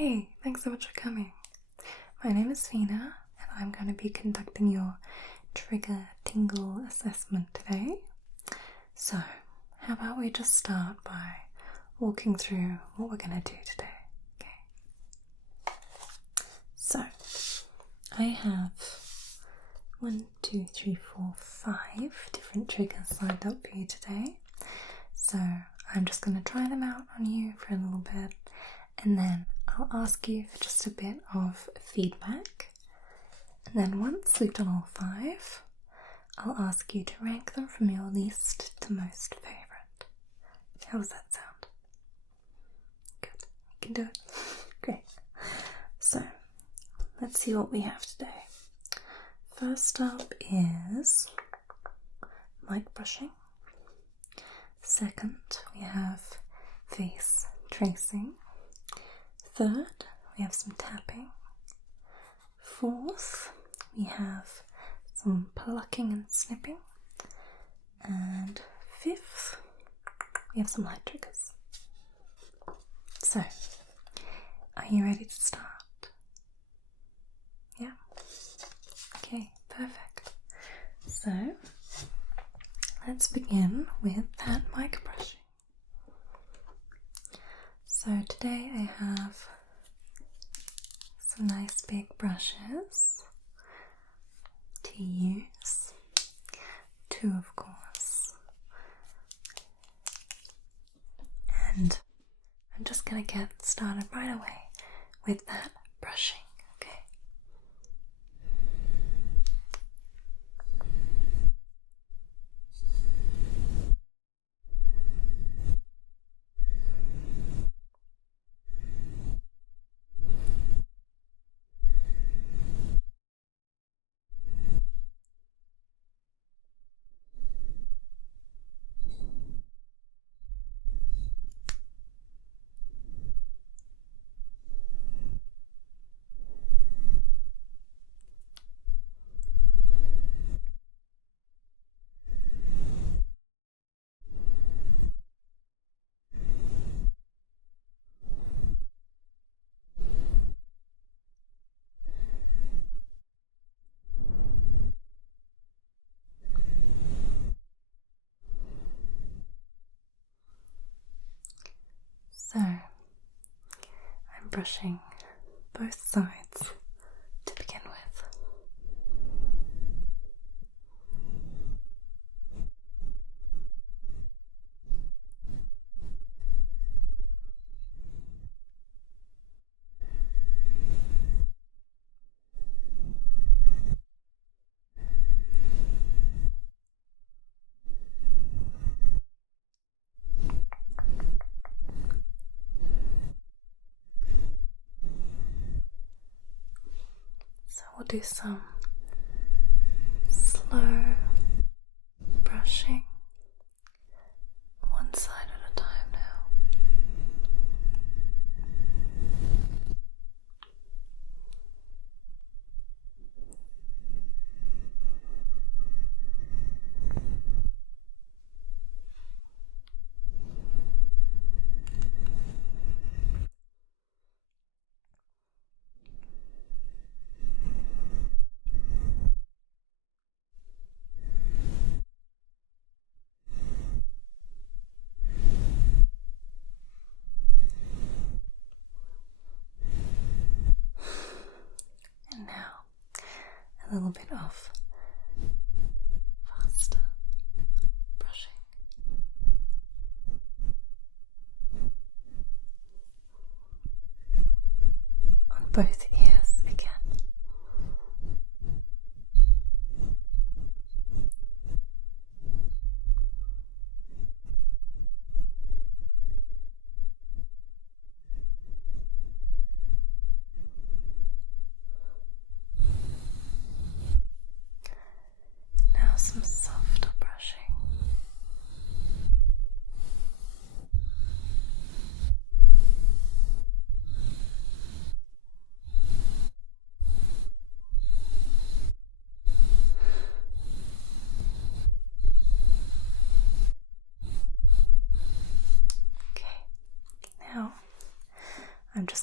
Hey, thanks so much for coming. My name is Fina, and I'm going to be conducting your trigger tingle assessment today. So, how about we just start by walking through what we're going to do today, okay? So, I have 5 different triggers lined up for you today. So, I'm just going to try them out on you for a little bit, and then I'll ask you for just a bit of feedback. And then once we've done all 5, I'll ask you to rank them from your least to most favourite. How does that sound? Good. You can do it. Great. So, let's see what we have today. First up is mic brushing. Second, we have face tracing. Third, we have some tapping. Fourth, we have some plucking and snipping. And fifth, we have some light triggers. So, are you ready to start? Yeah? Okay, perfect. So, let's begin with that mic brushing. So today I have some nice big brushes to use. 2, of course. And I'm just going to get started right away with that brushing, okay? So, I'm brushing both sides to begin with. So we'll do some slow brushing, one side at a time now. And now, a little bit of faster brushing. On both ears again. Now some softer brushing.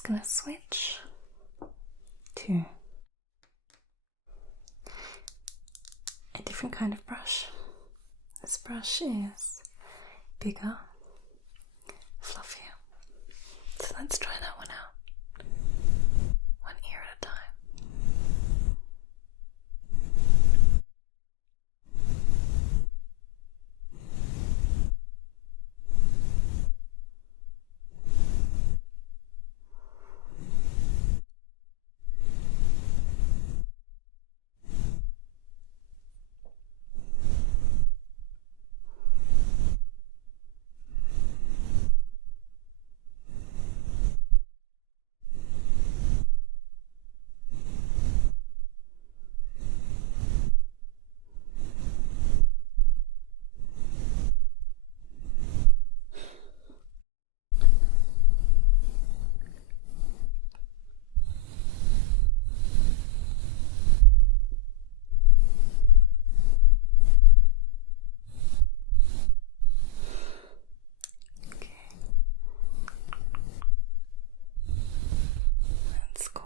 going to switch to a different kind of brush. This brush is bigger, fluffier. So let's try that one out. One ear at a time.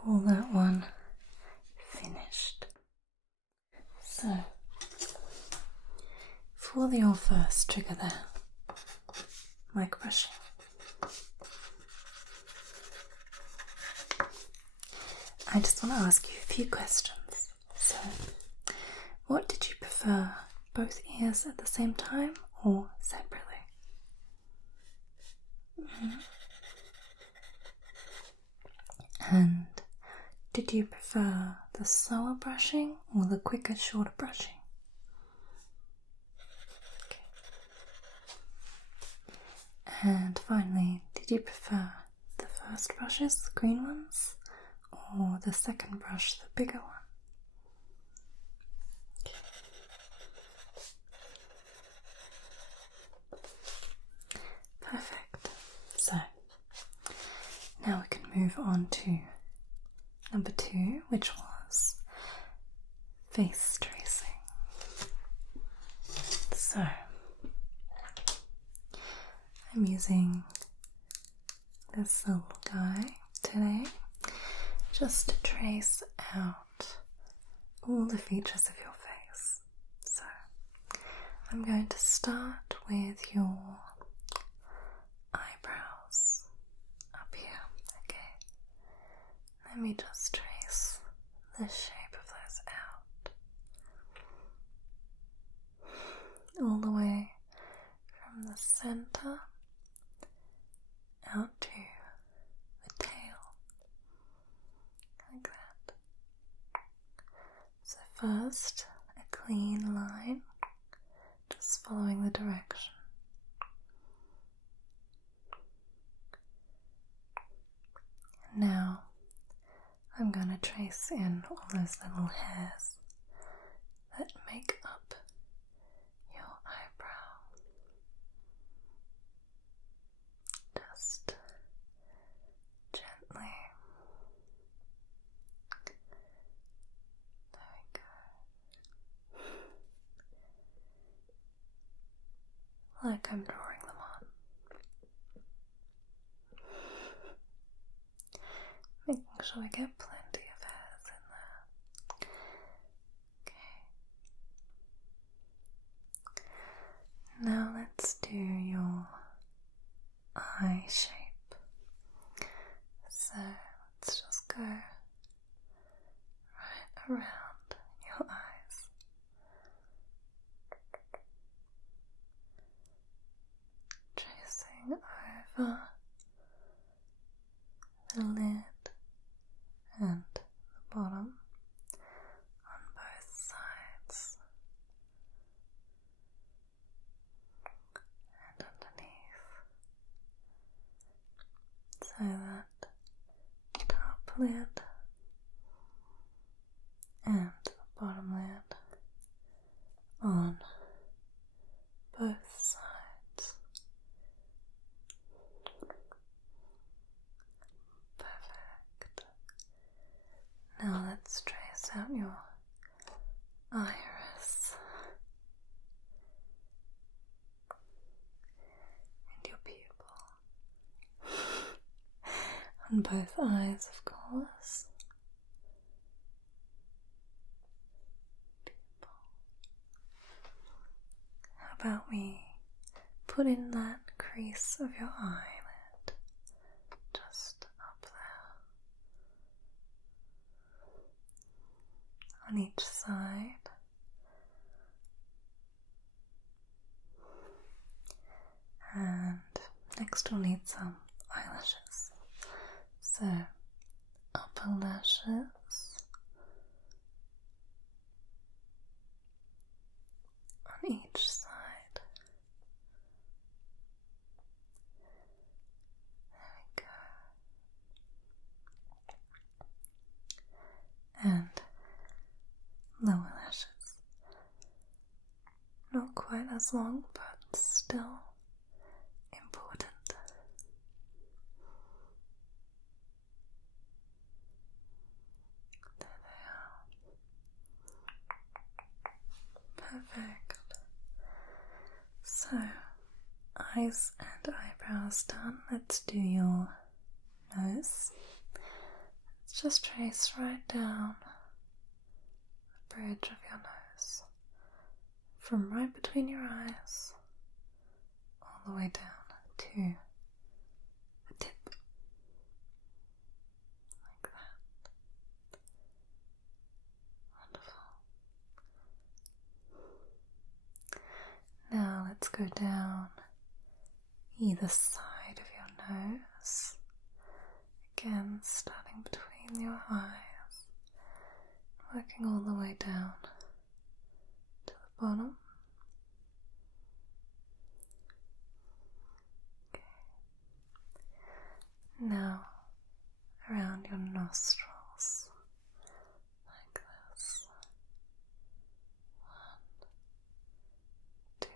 Call that one finished. So, for your first trigger there, mic brushing, I just want to ask you a few questions. So, what did you prefer, both ears at the same time or separately? And did you prefer the slower brushing or the quicker, shorter brushing? Okay. And finally, did you prefer the first brushes, the green ones, or the second brush, the bigger one? Okay. Perfect. So, now we can move on to number 2, which was face tracing. So, I'm using this little guy today just to trace out all the features of your face. So, I'm going to start with your eyebrows up here, okay? Let me just trace the shape of those out. All the way from the center out to the tail. Like that. So first, a clean line, just following the direction. Now, I'm going to trace in all those little hairs that make up your eyebrow. Just gently. There we go. Like I'm drawing them on. Making sure I get plenty of hairs in there. Okay. Now let's do your eye shape. So let's just go right around your eyes. Tracing over the lid and the bottom on both sides and underneath, so that top lid and the bottom lid on both sides. Perfect. Now let's trace out your iris and your pupil. on both eyes, of course. How about we put in that crease of your eyelid, just up there, on each side. And next we'll need some eyelashes. So, upper lashes on each side. There we go. And lower lashes. Not quite as long, but still important. There they are. Perfect. So, eyes and eyebrows done. Let's do your nose. Let's just trace right down the bridge of your nose, from right between your eyes all the way down to the tip, like that. Wonderful. Now let's go down either side of your nose, again starting between your eyes, working all the way down to the bottom. Now, around your nostrils, like this. 1, 2,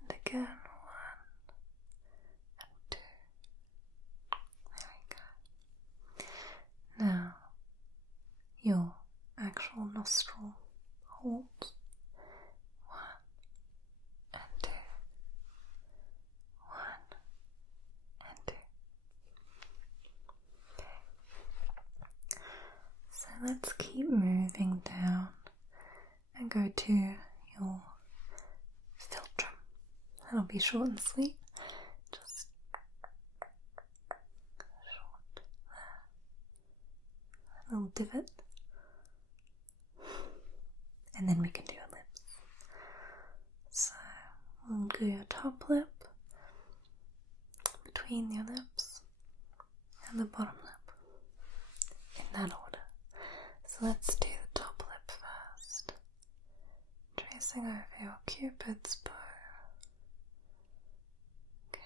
and again 1 and 2. There we go. Now, your actual nostril holes. 1 and 2. 1 and 2. Okay. So let's keep moving down and go to your philtrum. That'll be short and sweet. Just short there. A little divot. And then we can do your lips. So we'll do your top lip, between your lips, and the bottom lip, in that order. So let's do the top lip first, tracing over your cupid's bow. Okay.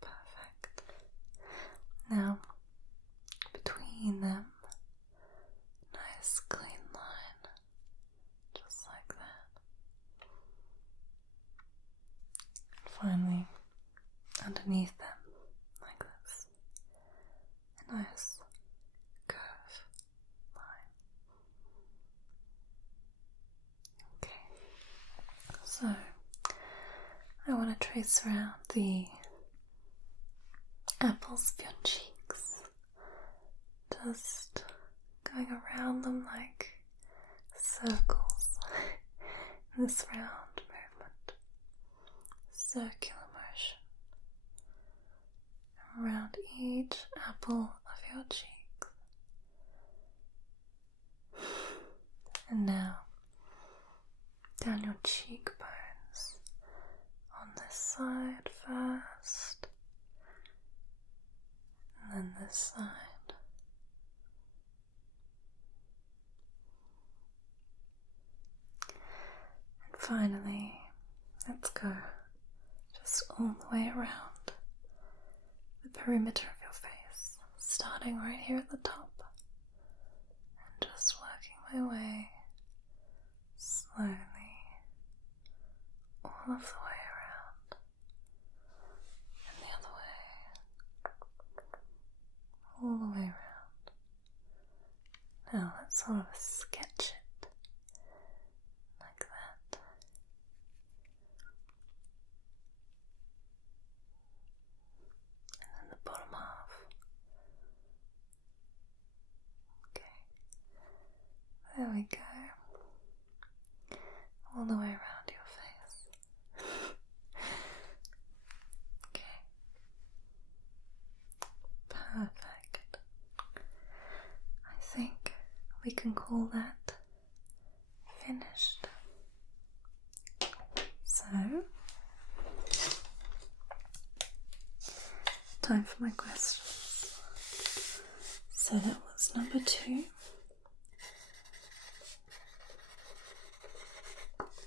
Perfect. Now, between them, nice clean line, just like that. And finally, underneath them, like this, a nice curve line. Okay, so I want to trace around the apples of your cheeks, just going around them like circles. This round movement, circular motion around each apple of your cheek. And now down your cheekbones, on this side first, and then this side. And finally, let's go just all the way around the perimeter of your face, starting right here at the top, and just working my way slowly all of the way around, and the other way, all the way around. Now let's sort of sketch it like that. Perfect. I think we can call that finished. So, time for my questions. So that was number 2.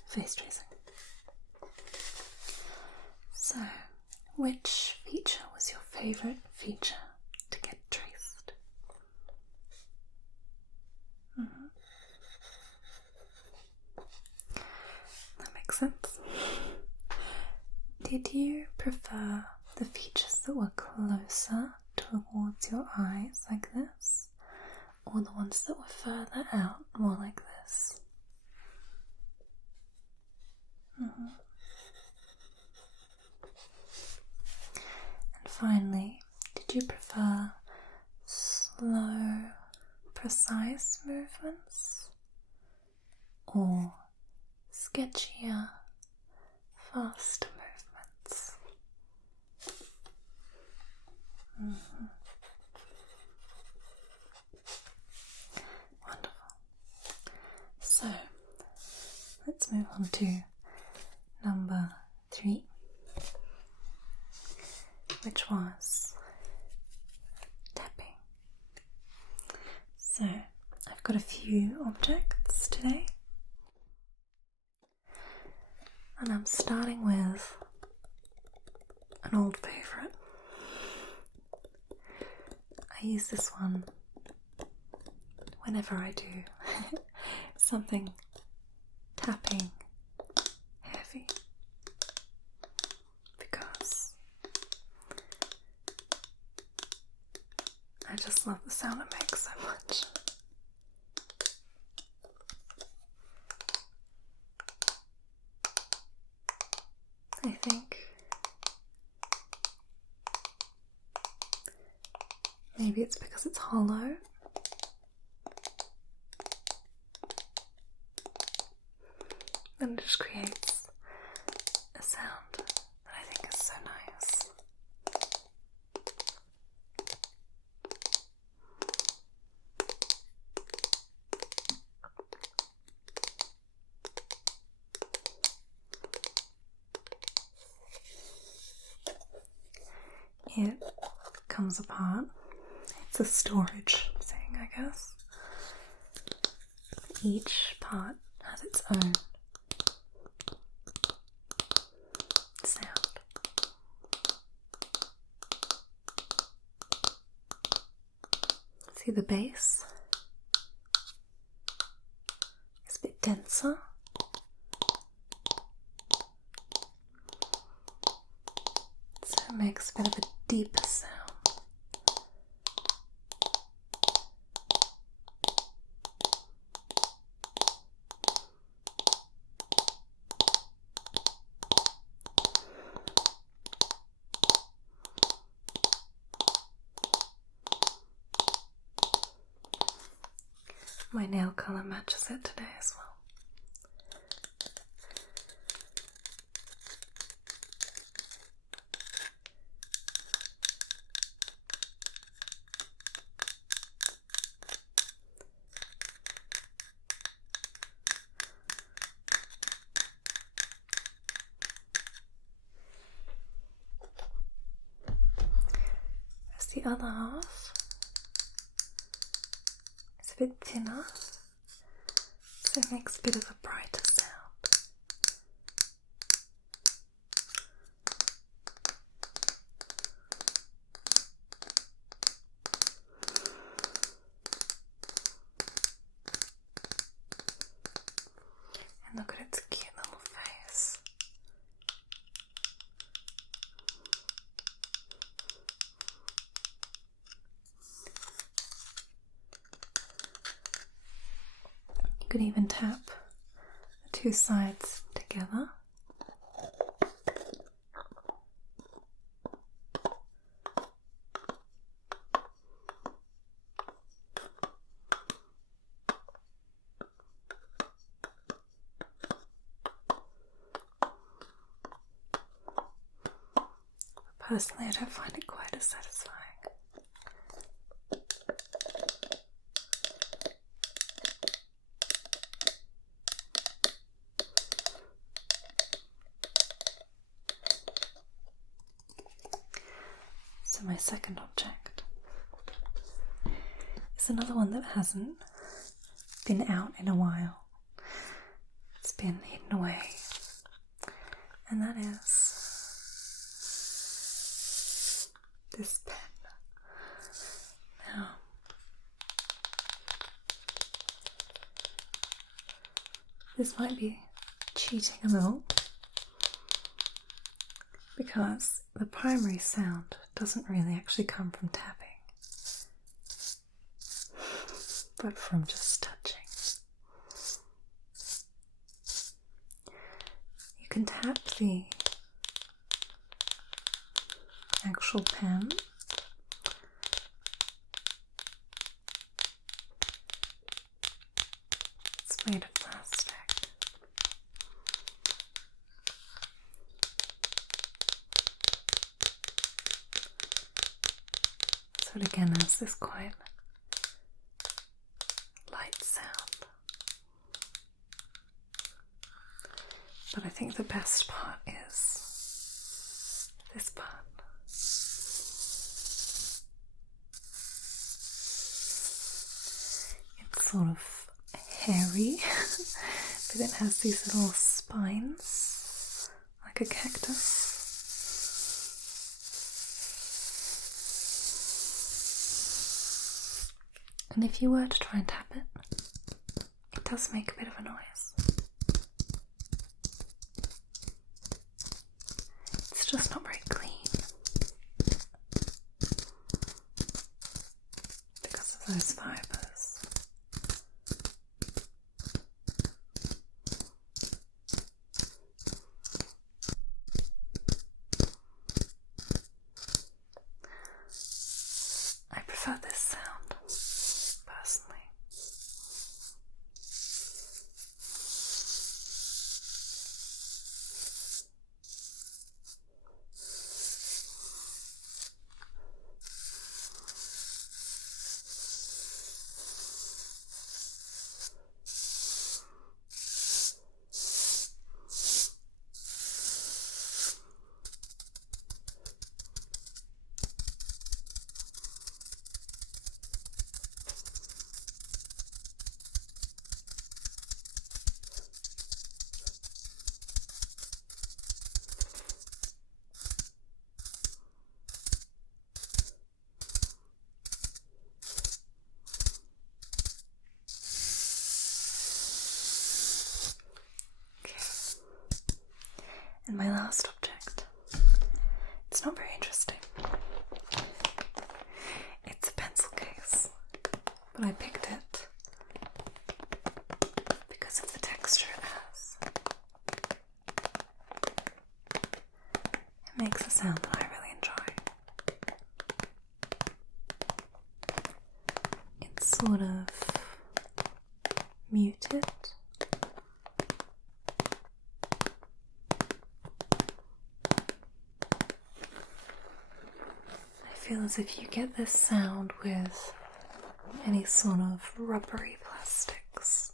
Face tracing. So, which feature was your favourite feature to get traced? That makes sense. Did you prefer the features that were closer towards your eyes, like this, or the ones that were further out, more like this? And finally, did you prefer slow, precise movements, or sketchier, fast movements? Wonderful. So, let's move on to number 3, which was tapping. So, I've got a few objects today, and I'm starting with an old favourite. I use this one whenever I do something tapping heavy, because I just love the sound it makes so much. I think maybe it's because it's hollow. And it just creates a sound that I think is so nice. It comes apart. It's a storage thing, I guess. Each part has its own sound. See, the bass is a bit denser. So it makes a bit of a deeper sound. My nail colour matches it today as well. As the other half is a bit thinner, so it makes a bit of a brighter sound. And look at its cute little face. You could even tap the two sides together. Personally, I don't find it quite as satisfying. second object is another one that hasn't been out in a while. It's been hidden away, and that is this pen. Now, this might be cheating a little because the primary sound doesn't really actually come from tapping, but from just touching. You can tap the actual pen, it's made of plastic. So it again has this quite light sound. But I think the best part is this part. It's sort of hairy, but it has these little spines, like a cactus. And if you were to try and tap it, it does make a bit of a noise. It's just not very clean because of those fibers. I prefer this sound. And my last object, it's not very interesting. It's a pencil case, but I picked it because of the texture it has. It makes a sound that I really enjoy. It's sort of muted. I feel as if you get this sound with any sort of rubbery plastics,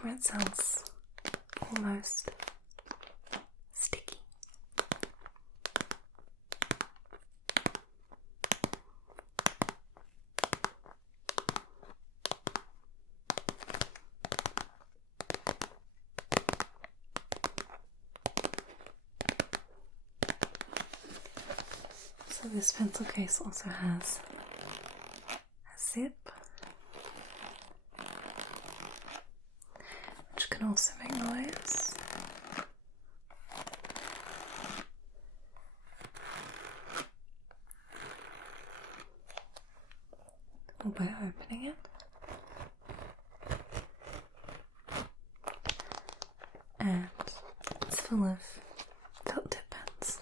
where it sounds almost sticky. So this pencil case also has a zip, which can also make noise. Or by opening it. And it's full of felt tip pens.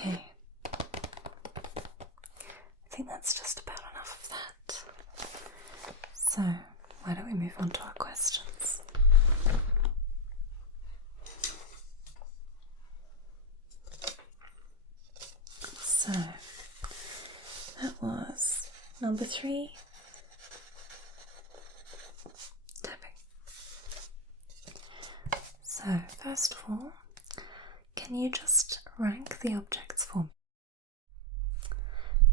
Okay. I think that's just about enough of that. So, why don't we move on to our questions? So, that was number 3. Tapping. So, first of all, can you just rank the objects for me?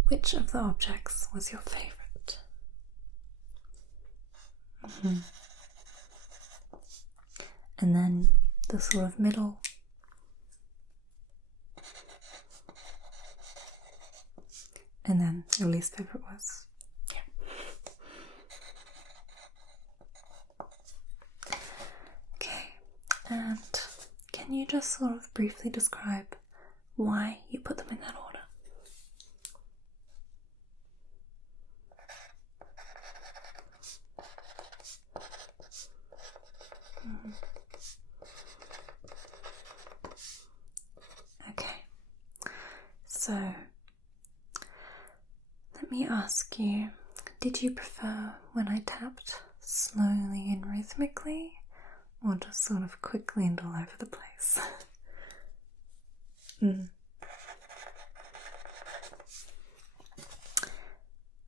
Which of the objects was your favourite? And then the sort of middle. And then your least favourite was? Yeah. Okay, and can you just sort of briefly describe why you put them in that order? Okay, so let me ask you, did you prefer when I tapped slowly and rhythmically, or just sort of quickly and all over the place?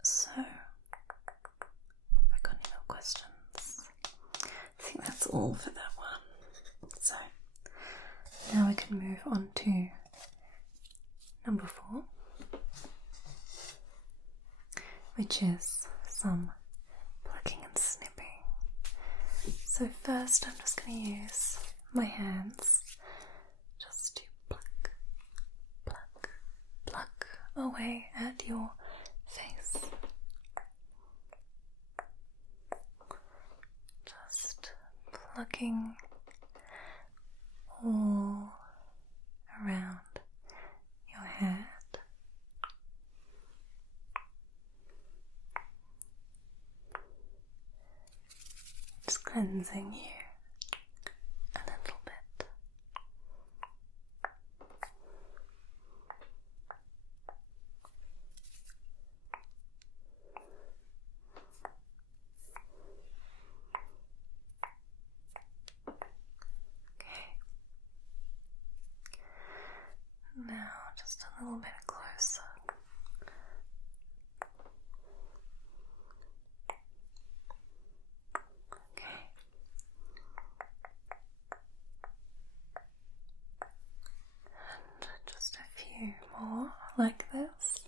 So, I got any more questions? I think that's all for that one. So, now we can move on to number 4, which is some plucking and snipping. So first I'm just going to use my hands just to pluck, pluck, pluck away at your face. Just plucking all around your head. Just cleansing you a little bit. Okay. Now just a little bit closer. Okay. And just a few more like this.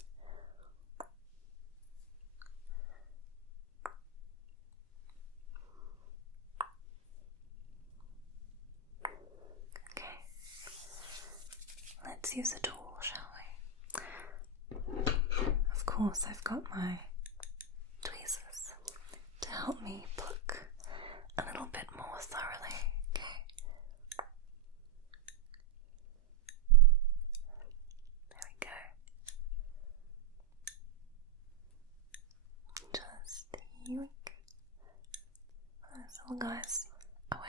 Okay. Let's use a tool, shall we? Of course, I've got my tweezers to help me pluck a little bit more thoroughly. Okay. There we go. Just yoink those little guys away.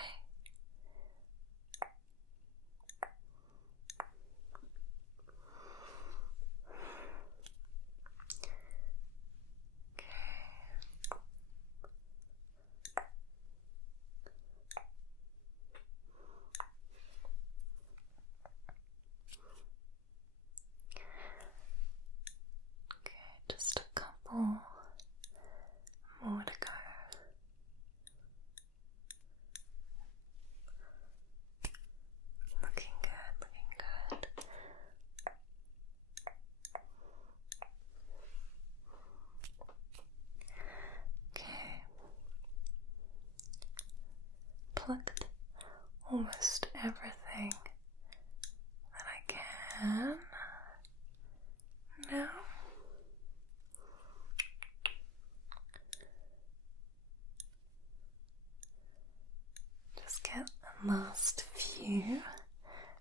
Just a couple more to go. Looking good, looking good. Okay. Plucked almost everything that I can. Now just get the last few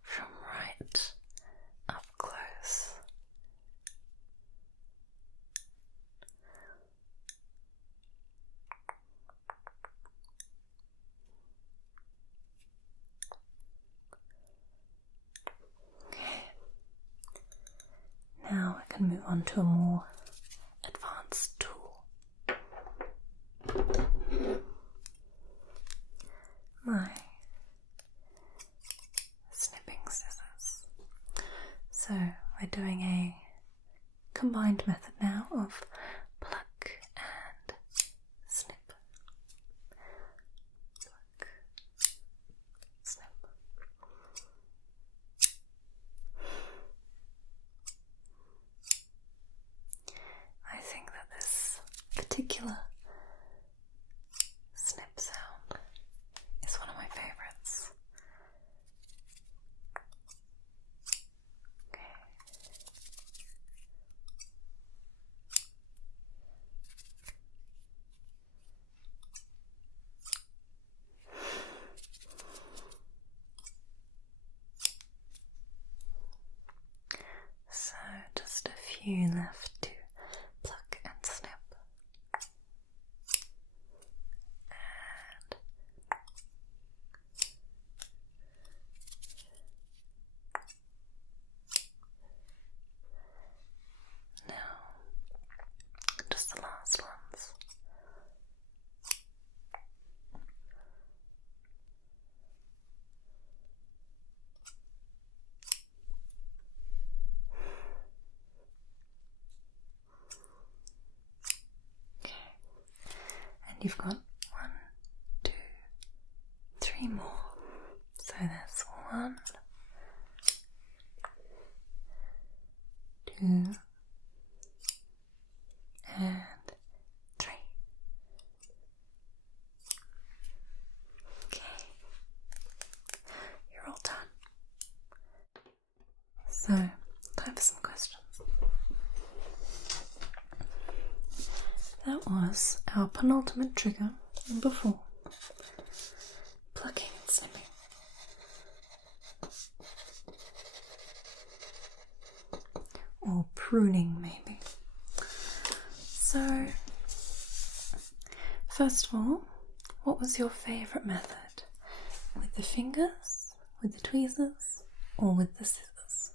from right up close. Okay. on to a more advanced tool. My snipping scissors. So we're doing a combined method now of pluck and snip. Pluck, snip. I think that this particular snip sound is one of my favorites. Okay. So just a few left to pluck and snip. And now just the last ones. Okay, and you've got 1, 2, 3 more. So that's 1, 2, and 3. Okay, you're all done. So, time for some questions. That was our penultimate trigger, number 4. Plucking and snipping. Or pruning, maybe. So, first of all, what was your favourite method? With the fingers, with the tweezers, or with the scissors?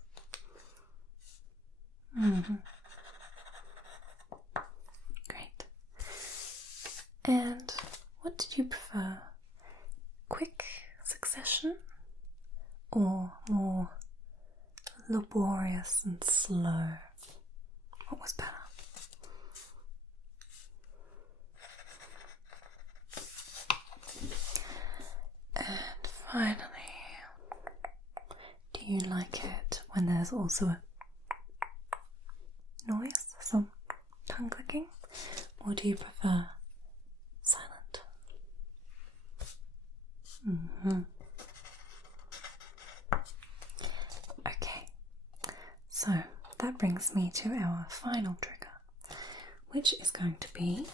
Great. And what did you prefer? Quick succession or more laborious and slow? What was better? And finally, do you like it when there's also a noise, some tongue clicking, or do you prefer silent? Okay, so that brings me to our final trigger, which is going to be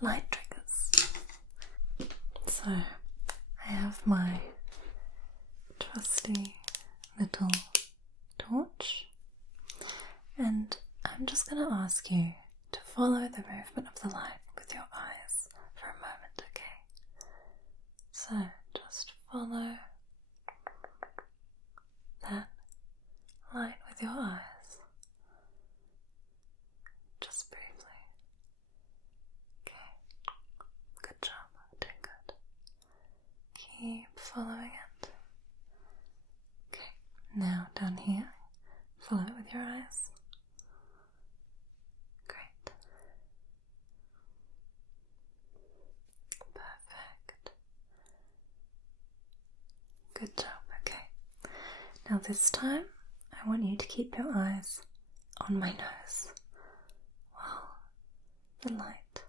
light triggers. So I have my trusty little torch, and I'm just going to ask you to follow the movement of the light with your eyes for a moment, okay? So just follow that light with your eyes, just briefly. Okay, good job, doing good. Keep following it. Okay, now down here, follow it with your eyes. Great. Perfect. Good job, okay. Now this time, I want you to keep your eyes on my nose while the light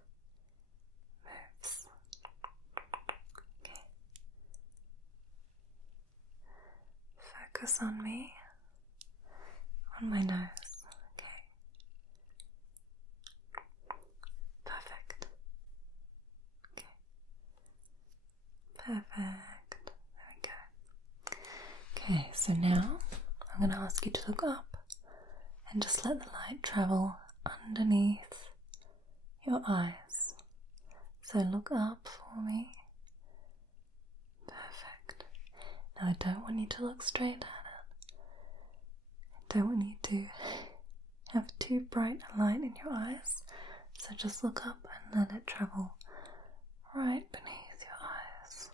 moves. Okay. Focus on me, on my nose. Okay. Perfect. Okay. Perfect. There we go. Okay, so now I'm going to ask you to look up and just let the light travel underneath your eyes. So look up for me. Perfect. Now I don't want you to look straight at it. I don't want you to too bright a light in your eyes, so just look up and let it travel right beneath your eyes.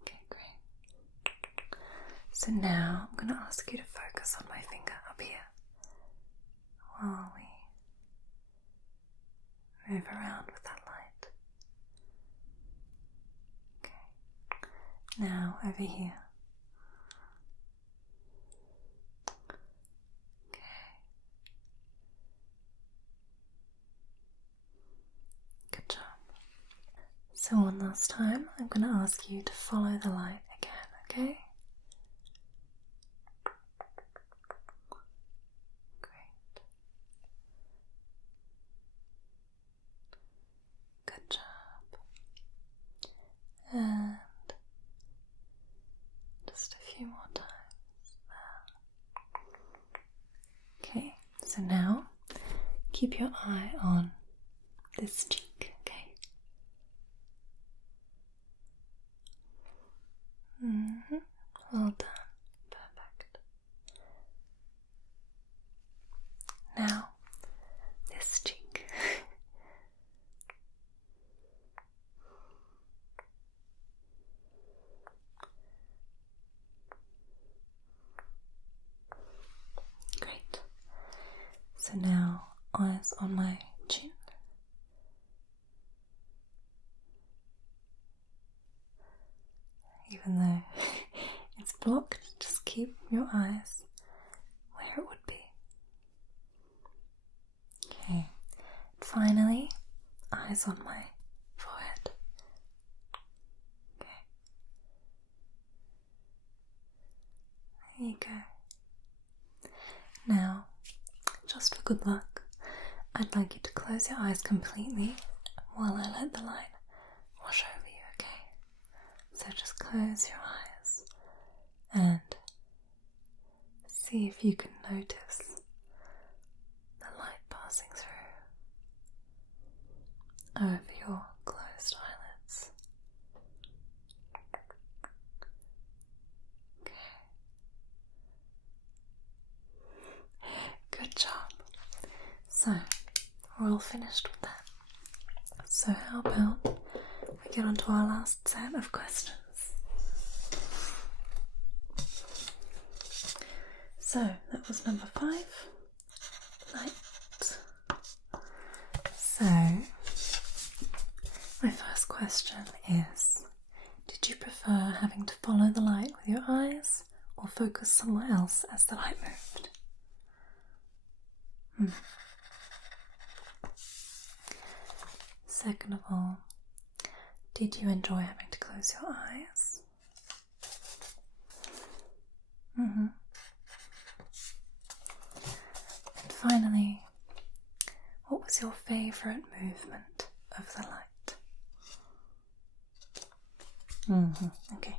Okay, great. So now I'm going to ask you to focus on my finger up here while we move around with that light. Okay. Now over here. Okay. Good job. So one last time, I'm going to ask you to follow the light again, okay? Great. Good job. And just a few more times there. Okay, so now keep your eye on this cheek, okay? Well done. Perfect. Now, this cheek. Great. So now, eyes on my chin. Even though it's blocked, just keep your eyes where it would be. Okay, finally, eyes on my forehead. Okay, there you go. Now, just for good luck, I'd like you to close your eyes completely while I let the light wash over you, okay? So just close your eyes and see if you can notice the light passing through over your closed eyelids. Okay. Good job. So, we're all finished with that. So how about we get on to our last set of questions. So, that was number 5. Light. So, my first question is, did you prefer having to follow the light with your eyes or focus somewhere else as the light moved? Second of all, did you enjoy having to close your eyes? And finally, what was your favourite movement of the light? Okay.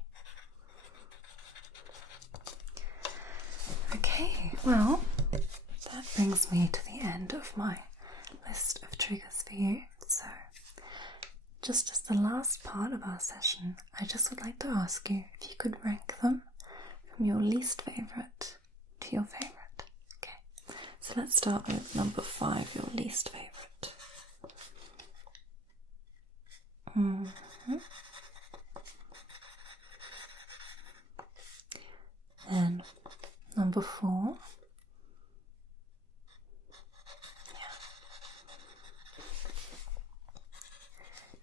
Okay, well, that brings me to the end of my list of triggers for you. So, just as the last part of our session, I just would like to ask you if you could rank them from your least favourite to your favourite. Okay, so let's start with number 5, your least favourite. Then number 4.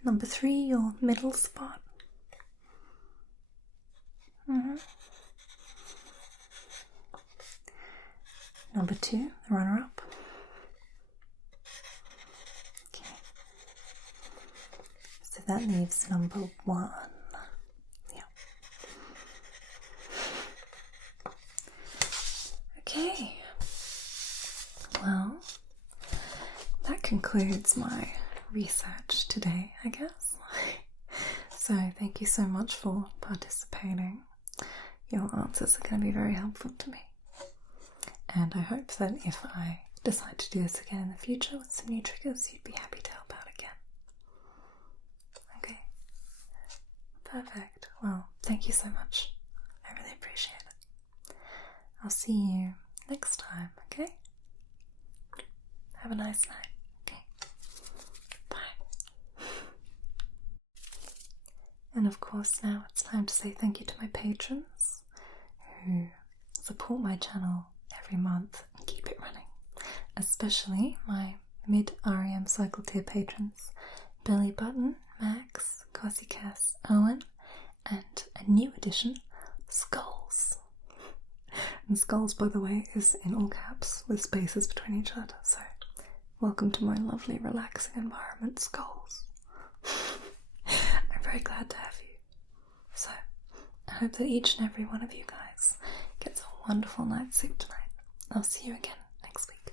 Number 3, your middle spot. Number 2, the runner-up. Okay. So that leaves number 1. Yeah. Okay. Well, that concludes my research today, I guess. So thank you so much for participating. Your answers are going to be very helpful to me. And I hope that if I decide to do this again in the future with some new triggers, you'd be happy to help out again. Okay. Perfect. Well, thank you so much. I really appreciate it. I'll see you next time, okay? Have a nice night. Okay. Bye. And of course, now it's time to say thank you to my patrons who support my channel every month and keep it running. Especially my mid-REM cycle tier patrons, Billy Button, Max, Cossie Cass, Owen, and a new addition, Skulls. And Skulls, by the way, is in all caps with spaces between each letter, so welcome to my lovely relaxing environment, Skulls. I'm very glad to have you. So, I hope that each and every one of you guys gets a wonderful night's sleep tonight. I'll see you again next week.